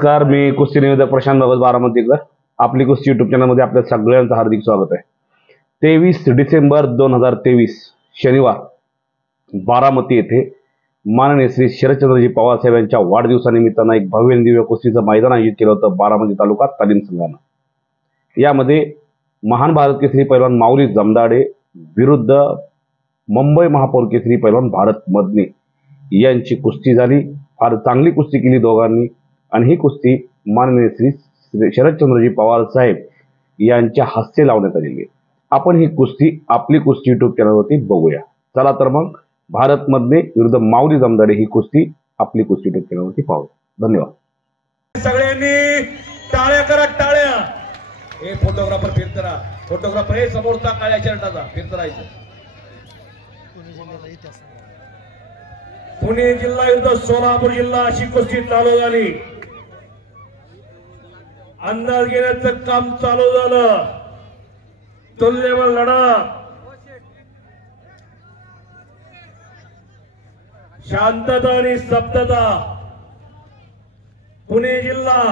नमस्कार, मी कुस्ती निवेदक प्रशांत भगत बारामतीकर. आपली कुस्ती यूट्यूब चॅनलमध्ये आपल्या सगळ्यांचं हार्दिक स्वागत आहे. 23 डिसेंबर 2023 शनिवार बारामती येथे माननीय श्री शरदचंद्रजी पवार साहेब यांच्या वाढदिवसानिमित्तानं एक भव्य आणि दिव्य कुस्तीचं मैदान आयोजित केलं होतं बारामती तालुका तालीम संघानं. यामध्ये महान भारत केसरी पैलवान माऊली जमदाडे विरुद्ध मुंबई महापौर केसरी पैलवान भारत मदने यांची कुस्ती झाली. फार चांगली कुस्ती केली दोघांनी आणि ही कुस्ती माननीय श्री शरदचंद्रजी पवार साहेब यांच्या हस्ते लावण्यात आलेली आहे. आपण ही कुस्ती आपली कुस्ती यूट्यूब चॅनलवरती बघूया. चला तर मग भारत मदने विरुद्ध माऊली जमदाडे ही कुस्ती आपली कुस्ती यूट्यूब चॅनलवरती पाहू. धन्यवाद. सगळ्यांनी टाळ्या करा, टाळ्या. हे फोटोग्राफर फिरतरा, फोटोग्राफर हे समोरचा काळ्या शर्टाचा फिरतरायचं. पुणे जिल्हा विरुद्ध सोलापूर जिल्हा अशी कुस्ती चालू झाली. अंदाज घेण्याचं काम चालू झालं. तुल्यबळ लढत, शांतता आणि स्तब्धता. पुणे जिल्हा,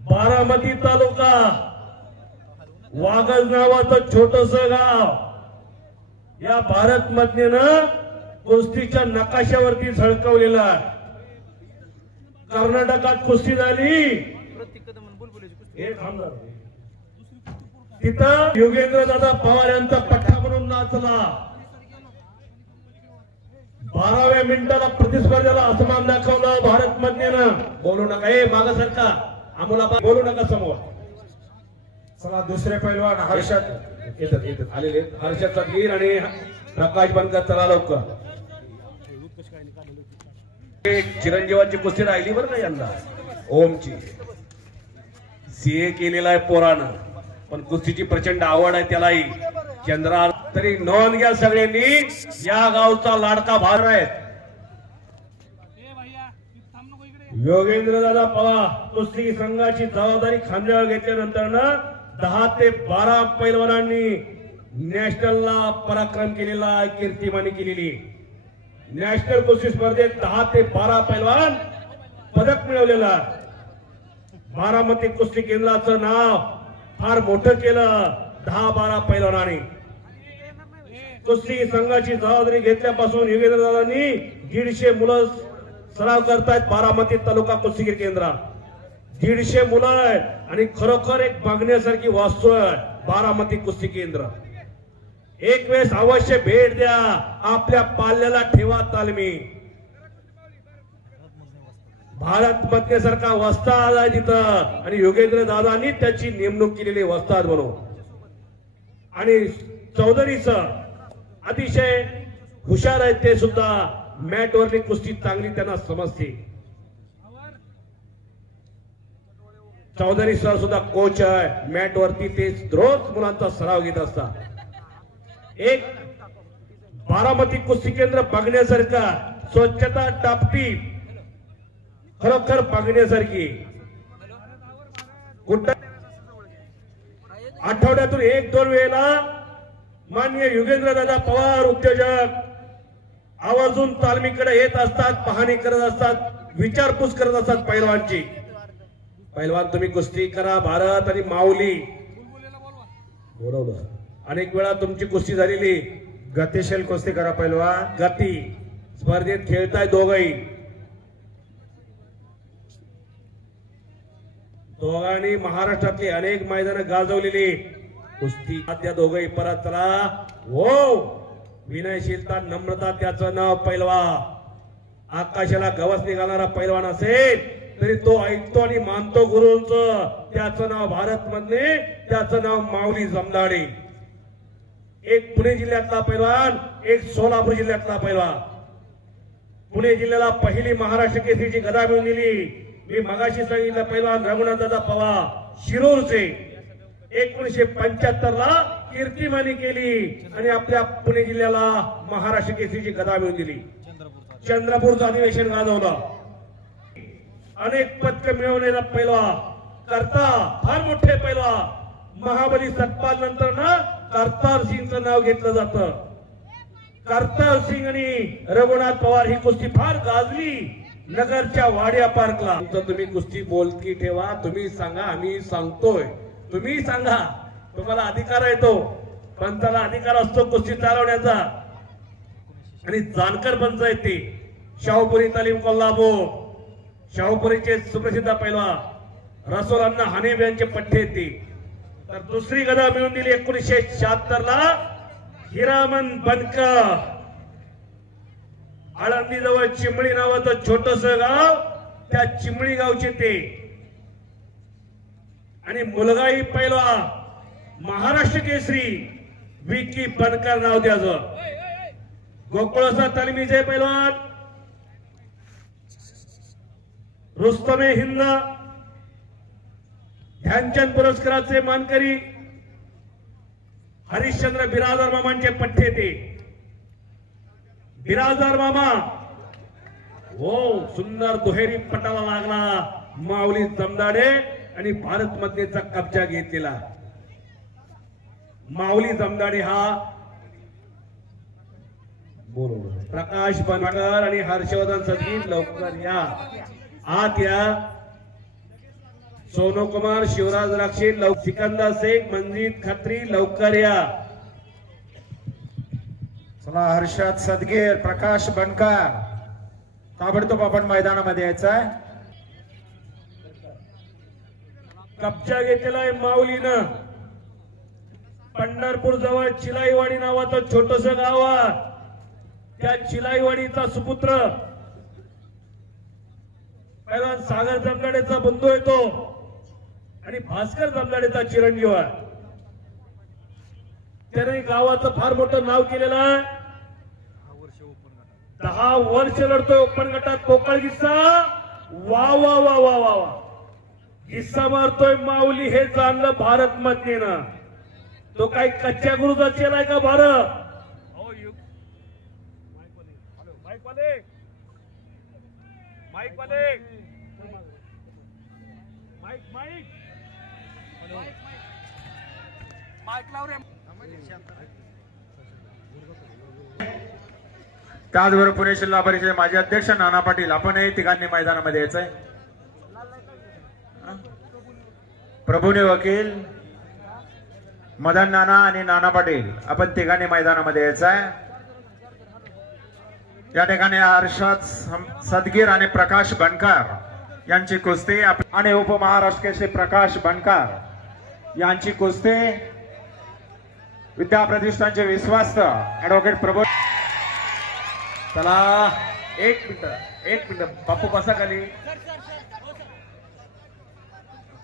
बारामती तालुका, वागज नावाचं छोटस गाव. या भारत मदनेनं कुस्तीच्या नकाशावरती झळकवलेला. कर्नाटकात कुस्ती झाली, तिथं योगेंद्र दादा पवार यांचा पठ्ठा म्हणून नाचला. 12व्या मिनिटाला प्रतिस्पर्ध्याला असमान दाखवलं भारत मदनेनं. बोलू नका, हे मागा सरका, आम्हाला बोलू नका समोर. चला दुसरे पैलवान हर्षद येतात आलेले. हर्षद सदगीर आणि प्रकाश बनकर, चला लवकर. चिरंजीवाची कुस्ती राहिली बरं का यंदा. ओमची सीए केलेला आहे पोरानं, पण कुस्तीची प्रचंड आवड आहे त्यालाही. चंद्रा तरी नोंद घ्या सगळ्यांनी, या गावचा लाडका भार आहे योगेंद्र दादा पवार. कुस्ती संघाची जबाबदारी खांद्यावर घेतल्यानंतर 10 ते 12 पैलवानांनी नॅशनलला पराक्रम केलेला, कीर्तिमानी केलेली. नॅशनल कुस्ती स्पर्धेत 10 ते 12 पैलवान पदक मिळवलेला. बारामती कुस्ती केंद्राचं नाव फार मोठं केलं 10-12 पैलवानांनी. कुस्ती संघाची जबाबदारी घेतल्यापासून योगेंद्र दादांनी 150 मुलं सराव करतायत बारामती तालुका कुस्तीगीर केंद्रात. 150 मुलं आहेत आणि खरोखर एक बघण्यासारखी वास्तू आहे बारामती कुस्ती केंद्र. एक वेळेस अवश्य भेट द्या, आपल्या पाल्याला ठेवा तालमी. भारत मदनेसारखा वस्ताद आहे तिथं आणि योगेंद्र दादांनी त्याची नेमणूक केलेली वस्ताद म्हणून. आणि चौधरी सर अतिशय हुशार आहेत, ते सुद्धा मॅटवरली कुस्ती चांगली त्यांना समजते. चौधरी सर सुद्धा कोच आहे मॅटवरती, ते रोज मुलांचा सराव घेत असतात. एक बारामती कुस्ती केंद्र बघण्यासारखा, स्वच्छता टापटीप, खरोखर बघण्यासारखी. कुठं आठवड्यातून 1-2 वेळेला माननीय योगेंद्र दादा पवार उद्योजक आवर्जून तालमीकडे येत असतात, पाहणी करत असतात, विचारपूस करत असतात पैलवानची. पैलवान तुम्ही कुस्ती करा, भारत आणि माऊली बोलवलं. अनेक वेळा तुमची कुस्ती झालेली. गतिशील कुस्ती करा पैलवान, गती स्पर्धेत खेळताय दोघंही. दोघांनी महाराष्ट्रातली अनेक मैदानं गाजवलेली कुस्ती. त्या दोघंही परत चला. हो, विनयशीलता, नम्रता त्याचं नाव पैलवान. आकाशाला गवस निघालणारा पैलवान असेल तरी तो ऐकतो आणि मानतो गुरूंचं. त्याचं नाव भारत मदने, त्याचं नाव माऊली जमदाडे. एक पुणे जिल्ह्यातला पैलवान, एक सोलापूर जिल्ह्यातला पैलवान. पुणे जिल्ह्याला पहिली महाराष्ट्र केसरीची गदा मिळवून दिली. मी मगाशी सांगितलं पैलवान रघुनाथ दादा पवार शिरूरचे. 1975 ला कीर्तिमानी केली आणि आपल्या पुणे जिल्ह्याला महाराष्ट्र केसरीची गदा मिळवून दिली. चंद्रपूरचं अधिवेशन गाजवलं. अनेक पदक मिळवलेला पैलवान, करता फार मोठे पैलवान. महाबली सतपाल नंतर करतार सिंगचं नाव घेतलं जातं. करतार सिंग आणि रघुनाथ पवार ही कुस्ती फार गाजली नगरच्या वाडिया पार्कला. तर तुम्ही कुस्ती बोलकी ठेवा, तुम्ही सांगा, आम्ही सांगतोय, तुम्ही सांगा. तुम्हाला अधिकार आहे तो, पंचाला अधिकार असतो कुस्ती चालवण्याचा. आणि जानकर पंच आहेत ते शाहूपुरी तालीम कोल्हापूर, शाहूपुरीचे सुप्रसिद्ध पैलवान रसूल अण्णा हनीफ यांचे पठ्ठे येते. तर दुसरी गदा मिळून दिली 1976 ला हिरामन बनकर. आळंदी जवळ चिमणी नावाचं छोटस गाव, त्या चिमणी गावचे ते. आणि मुलगाही पैलवान महाराष्ट्र केसरी विकी बनकर नाव त्याचं. गोकुळाचा तालमीचे पैलवान रुस्तमे हिंद ध्यानचंद पुरस्काराचे मानकरी हरिश्चंद्र बिराजदार मामांचे पठ्ठे ते. बिराजदार मामा हो सुंदर दुहेरी पटाला लागला. माऊली जमदाडे आणि भारत मधलेचा कब्जा घेतलेला. माऊली जमदाडे हा बरोबर प्रकाश बनकर आणि हर्षवर्धन सदगीर लवकर या, आत या. सोनू कुमार, शिवराज राक्षे, सिकंदर शेख, मंजीत खत्री लवकर या. चला हर्षद सदगीर, प्रकाश बनकर ताबडतोब आपण मैदानामध्ये यायचंय. कब्जा घेतलेला आहे माऊलीनं. पंढरपूर जवळ चिलाईवाडी नावाचं छोटस गाव आहे. त्या चिलाईवाडीचा सुपुत्र पहिला सागर जमदाडेचा बंधू येतो आणि भास्कर जमदाडेचा चिरंजीव आहे. त्याने गावाचं फार मोठं नाव केलेलं आहे. 10 वर्ष लढतोय ओपन गटात. पोकळ गिस्सा वा वा वा वा वा वा गिस्सा मारतोय माऊली, हे जाणलं भारत मधनं. तो काही कच्च्या गुरुचा चेलाय का भारत? त्याचबरोबर पुणे जिल्हा परिषद माजी अध्यक्ष नाना पाटील आपणही तिघांनी मैदानामध्ये यायचंय. प्रभूने वकील, मदन नाना आणि नाना पाटील आपण तिघांनी मैदानामध्ये यायचंय. या ठिकाणी हर्षद सदगीर आणि प्रकाश बनकर यांची कुस्ती आणि उपमहाराष्ट्र केसरी प्रकाश बनकर यांची कुस्ती. विद्या प्रतिष्ठानचे विश्वास्त ऍडव्होकेट प्रभू. चला एक मिनिट बापू बसा खाली.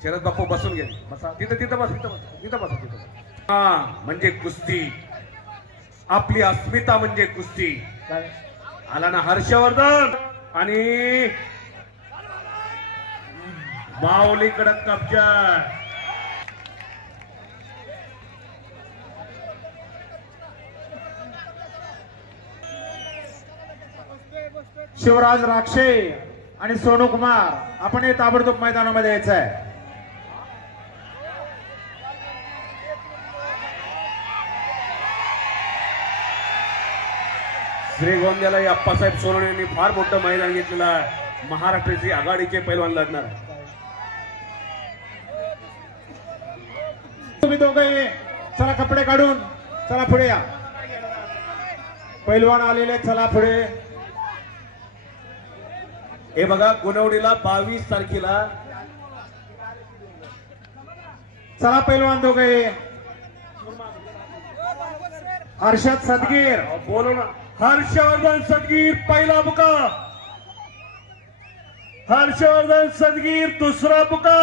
शरद बापू बसून घे, बसा तिथं बस. हा म्हणजे कुस्ती, आपली अस्मिता म्हणजे कुस्ती. आला ना हर्षवर्धन आणि माऊलीकडे कब्जा. शिवराज राक्षे आणि सोनू कुमार आपण हे ताबडतोब मैदानामध्ये यायचंय. श्रीगोंद्याला अप्पासाहेब सोनवणे यांनी फार मोठं मैदान घेतलेलं आहे. महाराष्ट्राची आघाडीचे पैलवान लढणार आहे. तुम्ही दोघे चला कपडे काढून चला पुढे या. पैलवान आलेले चला पुढे. हे बघा गुणवडीला 22 तारखेला. चला पैलवान दोघे. हर्षद सदगीर बोलो ना. हर्षवर्धन सदगीर पहिला बुका, हर्षवर्धन सदगीर दुसरा बुका.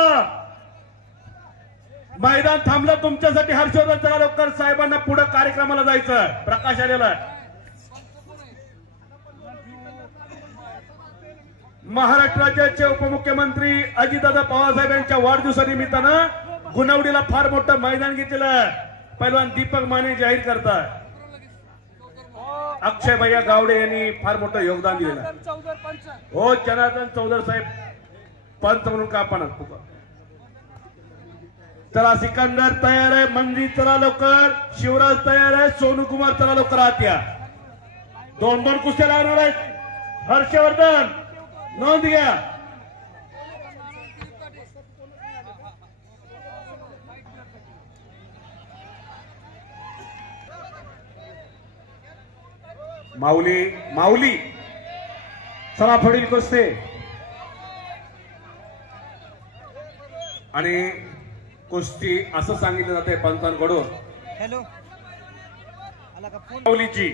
मैदान थांबलं तुमच्यासाठी. हर्षवर्धन चला लवकर, साहेबांना पुढे कार्यक्रमाला जायचं. प्रकाश आलेला आहे. महाराष्ट्र राज्याचे उपमुख्यमंत्री अजितदादा पवार साहेब यांच्या वाढदिवसानिमित्तानं गुणवडीला फार मोठं मैदान घेतलेलं आहे. पैलवान दीपक माने जाहीर करतात. अक्षय भैया गावडे यांनी फार मोठं योगदान दिलेलं आहे. हो जनार्दन चौधर साहेब पंच म्हणून का आपण. चला सिकंदर तयार आहे, मंजी चला लवकर, शिवराज तयार आहे, सोनू कुमार चला लवकर आत या. 2-2 कुस्त्या लागणार आहेत. हर्षवर्धन नोंद घ्या. माऊली माऊली चला पुढील कुस्ती. आणि कुस्ती असं सांगितलं जाते पंचांकडून हॅलो आला का फोन माऊलीची